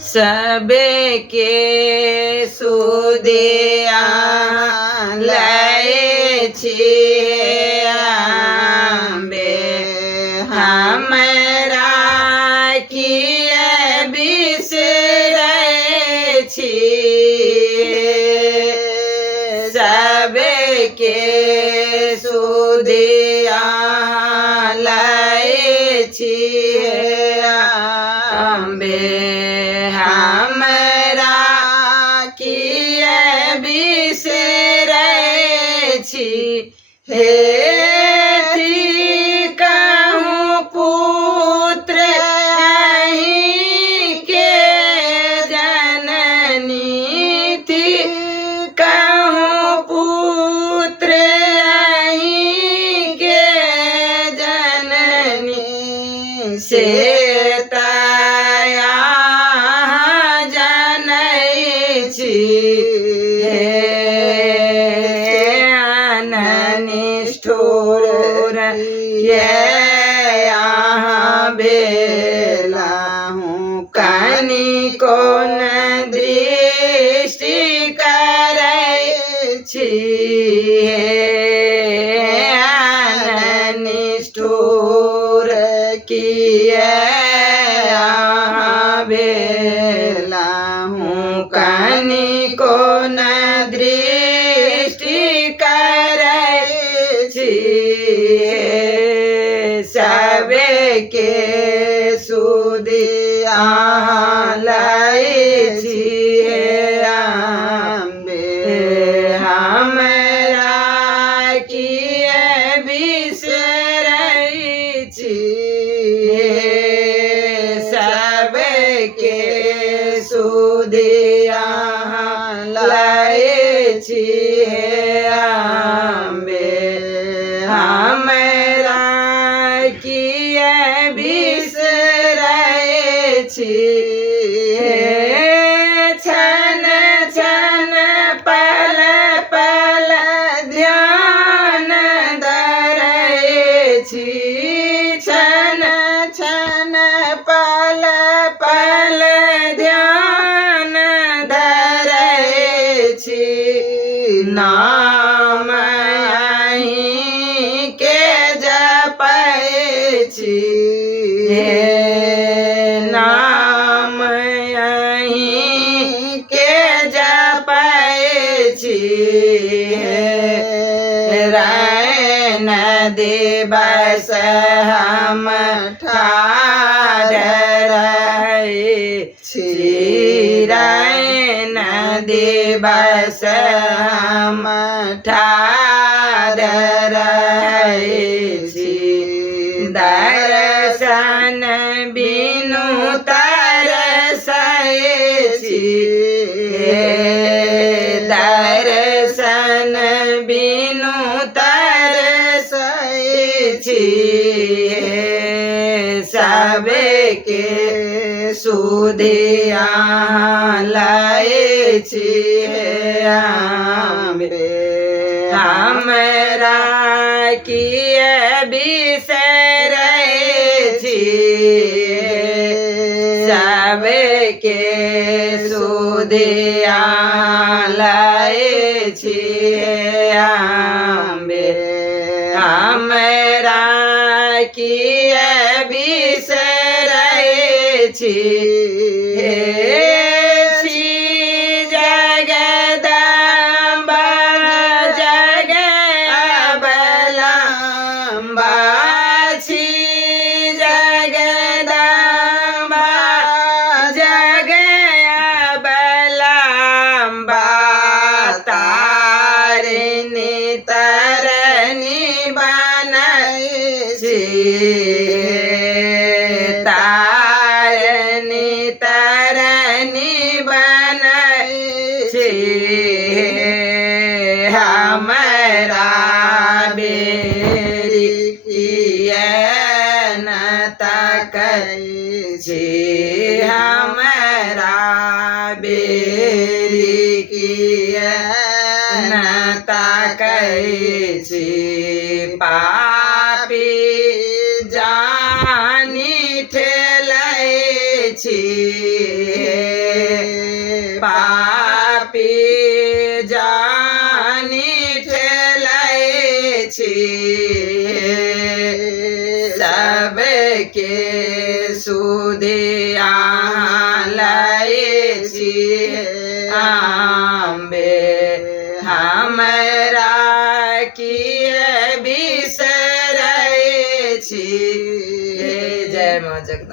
सबे के सुदिया लय छिए अम्बे हमरा किए बिसरै छिए सबे के सुदिया लय छिए अम्बे हमरा किए बिसरै छी हे कहूँ पुत्र अहीं के जननी थी कहूँ पुत्र अहीं के जननी से तया जनै छी निष्ठुर ये यहाँ बेला हूँ कनिको न दृष्टि करै छी निष्ठुर किए यहाँ बेला हूँ कनिको न दृष्टि करै छी सबे के सुदिया लय छिए अम्बे हमरा किए बिसरै छिए सबे के सुदिया लय छिए अम्बे हमरा किए बिसरै छिए छन छन पल पल ध्यान धरै छी छन छन पल पल ध्यान धरै छी नाम अहीं के जपै छी नाम अहीं के जपै छी रैन दिवस हम ठाढ़ रहै छी रैन दिवस हम ठाढ़ रहै छी दर्शन बिनु तरसै छी दर्शन बिनु तरसै छी सबे के सुदिया लय छिए अम्बे हमरा किए बिसरै छिए सबे के सुदिया लय छिए अम्बे हमरा किए बिसरै छिए जगदम्बा जगदम्बा छी जगदम्बा जगदम्बा तारिणी तरनी बनै छी तारिणी तरनी बनै छी हमरा बेरी किए न तकै छी हमरा बेरी किए न तकै छी पापी जानी ठेलै छी छिए सबके सुधिया लाए छिए अम्बे हमरा किए बिसरै छिए। जय माँ जगदम्बा।